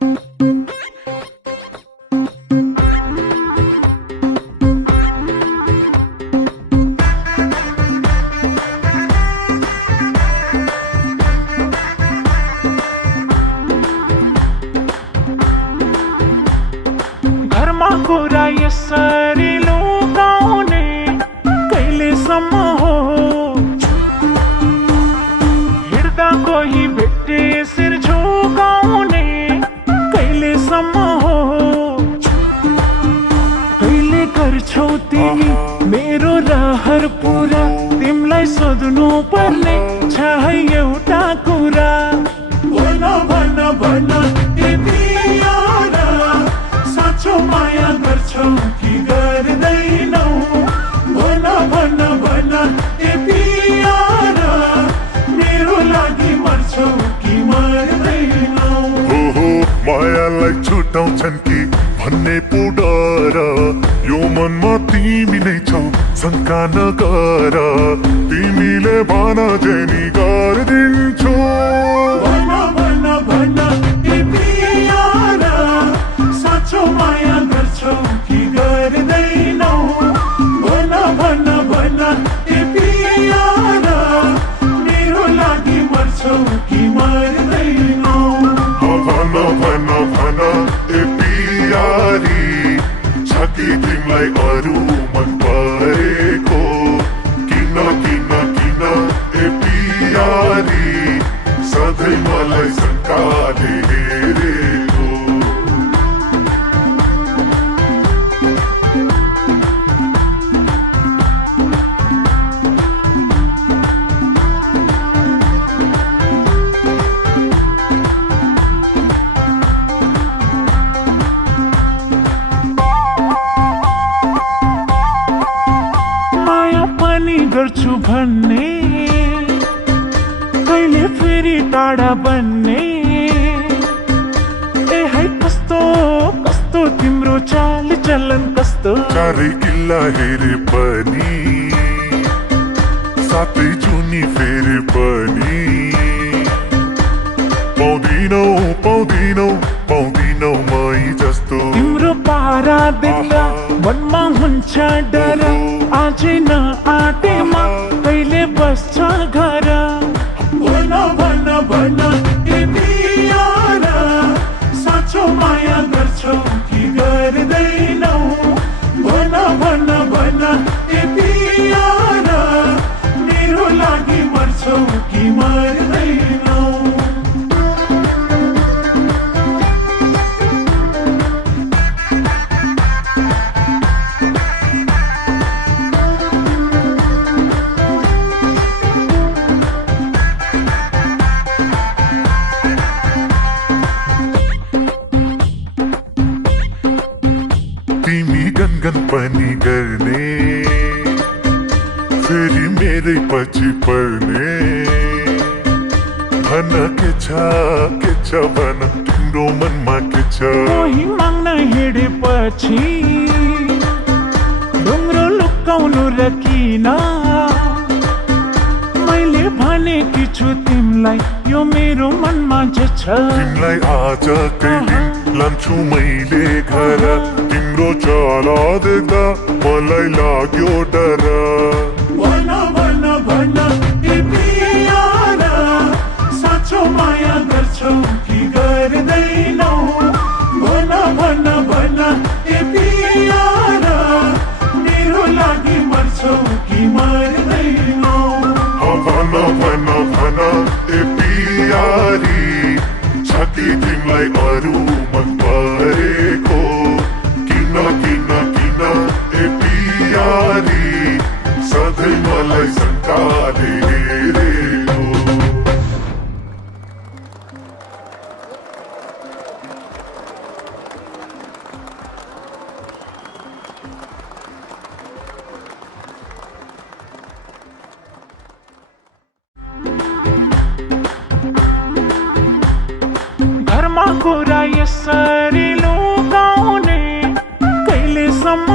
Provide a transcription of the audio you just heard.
घरमा कुरा यसरी लुकाउने कहिलेसम्म हो? हिँड्दा कोही भेटे शिर झुकाउने कहिलेसम्म हो? कहिले गर्छौ तिमी मेरो रहर पुरा? तिमीलाई सोध्नु पर्ने छ है एउटा कुरा। भन भन भन ए प्यारा, साँचो माया गर्छौ कि गर्दैनौ? भन भन भन ए प्यारा, मेरो लागि मर्छौ कि मर्दैनौ? मायालाई छुटाउँछन् कि भन्ने पो डर, यो मनमा तिमी नै छौ शङ्का नगर। तिमीले भन जेनी गरिदिन्छु। भन भन भन ए प्यारा, साँचो माया गर्छौ कि गर्दैनौ? भन भन भन ए प्यारा, मेरो लागि मर्छौ कि मर्दैनौ? भन भन भन ए पियारी, छ कि तिमीलाई अरू मन परेको? किन किन किन ए पियारी, सधैँ मलाई शङ्काले हेरेको? गर्छु भन्ने कहिले फेरि टाढा बन्ने? ए है कस्तो कस्तो तिम्रो चाल चलन कस्तो? चारै किल्ला हेरे पनि, सातै जुनी फेरे पनि, पाउँदिनौ पाउँदिनौ पाउँदिनौ मै जस्तो। तिम्रो पारा देख्दा मनमा हुन्छ डर, आजै नआटेमा कहिले बस्छ घर? भन भन भन ए प्यारा, साँचो माया गर्छौ कि गर्दैनौ? भन भन भन ए प्यारा, मेरो लागि मर्छौ कि मर्दैनौ? तिमी गनगन पनि गर्ने, फेरि मेरै पछि पर्ने? भन के छ भन, तिम्रो मनमा के छ? कोही माग्न हिँडेपछि ढुङ्ग्रो लुकाउनु र किन? मैले भनेकी छु तिमीलाई, यो मेरो मनमा जे छ। तिमीलाई आज कहिले लान्छु मैले घर, तिम्रो चाला देख्दा मलाई लाग्यो डर। भन भन भन ए प्यारा, साँचो माया गर्छौ कि गर्दैनौ? भन भन भन ए प्यारा, मेरो लागि मर्छौ कि मर्दैनौ? भन भन भन ए पियारी, छ कि तिमीलाई अरू मन परेको? किन किन किन ए पियारी, सधैँ मलाई शङ्काले हेरेको? घरमा कुरा यसरी लुकाउने कहिलेसम्म